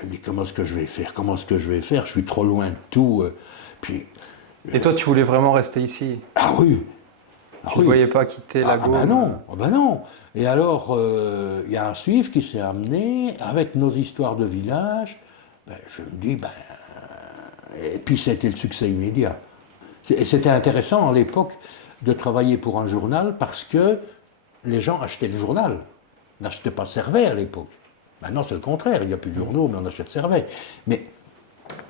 je me dis, comment est-ce que je vais faire? Comment est-ce que je vais faire? Je suis trop loin de tout. Puis, Et toi, tu voulais vraiment rester ici? ah oui, ah Tu ne oui. voyais pas quitter la Ah ben Gaume? non, ah ben non. Et alors, il y a un suif qui s'est amené avec nos histoires de village. Ben, je me dis, ben, et puis c'était le succès immédiat. Et c'était intéressant à l'époque de travailler pour un journal parce que les gens achetaient le journal, n'achetaient pas Servet à l'époque. Maintenant c'est le contraire, il n'y a plus de journaux, mais on achète Servet. Mais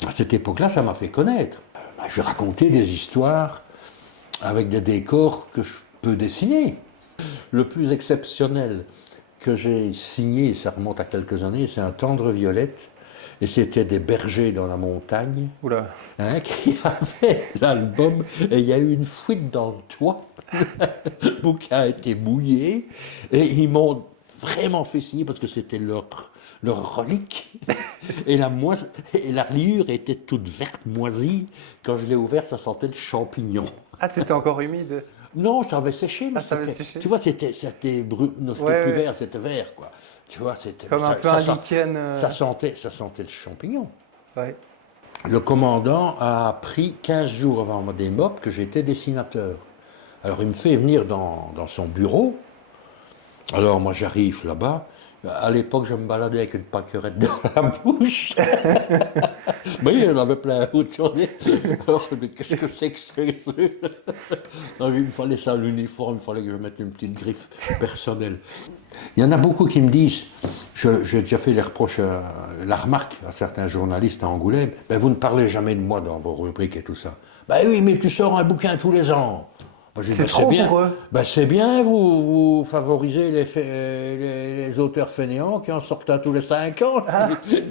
à cette époque-là, ça m'a fait connaître. Ben, je vais raconter des histoires avec des décors que je peux dessiner. Le plus exceptionnel que j'ai signé, ça remonte à quelques années, c'est un tendre violette. Et c'était des bergers dans la montagne, Oula. hein, qui avaient l'album. Et il y a eu une fuite dans le toit. Le bouquin a été mouillé. Et ils m'ont vraiment fait signer parce que c'était leur relique. Et la reliure était toute verte, moisie. Quand je l'ai ouvert, ça sentait le champignon. Ah, c'était encore humide. Non, ça avait séché, mais Ah, ça avait c'était, séché. tu vois, c'était non, c'était Ouais, plus ouais. vert, c'était vert, quoi. Tu vois, c'était Comme un peu un lichen. ça sentait le champignon. Ouais. Le commandant a appris 15 jours avant ma démob que j'étais dessinateur. Alors il me fait venir dans son bureau. Alors moi j'arrive là-bas. À l'époque, je me baladais avec une pâquerette dans la bouche. Mais il y en avait plein autour. Alors, mais qu'est-ce que c'est que ça? Non, il me fallait ça, l'uniforme, il fallait que je mette une petite griffe personnelle. Il y en a beaucoup qui me disent, j'ai déjà fait les reproches, la remarque à certains journalistes à Angoulême, ben, vous ne parlez jamais de moi dans vos rubriques et tout ça. Ben oui, mais tu sors un bouquin tous les ans. Ben, je dis, C'est ben, trop bien. pour eux. Ben, c'est bien, vous favorisez les auteurs fainéants qui en sortent un tous les 5 ans. Ah.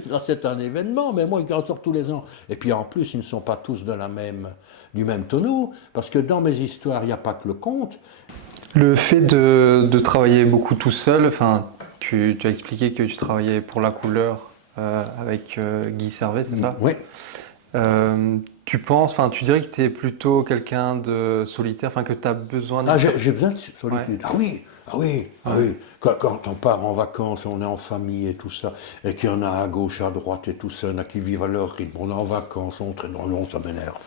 Ça, c'est un événement, mais moi, qui en sort tous les ans. Et puis en plus, ils ne sont pas tous du même tonneau, parce que dans mes histoires, il n'y a pas que le conte. Le fait de travailler beaucoup tout seul, enfin, tu as expliqué que tu travaillais pour La Couleur avec Guy Servet, c'est ça? Oui. Tu penses, enfin, tu dirais que tu es plutôt quelqu'un de solitaire, enfin, que tu as besoin de... Ah, j'ai besoin de solitude. Ouais. Ah oui, ah oui, ah oui. Quand on part en vacances, on est en famille et tout ça, et qu'il y en a à gauche, à droite et tout ça, il y en a qui vivent à leur rythme. On est en vacances, on traîne dans l'on, ça m'énerve.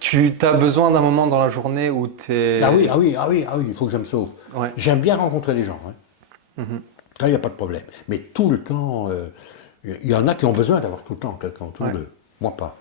Tu as besoin d'un moment dans la journée où tu es... Ah oui, ah oui, ah oui, ah oui, il faut que je me sauve. Ouais. J'aime bien rencontrer les gens. Hein. Mhm. Ça, il n'y a pas de problème. Mais tout le temps, il y en a qui ont besoin d'avoir tout le temps quelqu'un autour Ouais. d'eux. Moi, pas.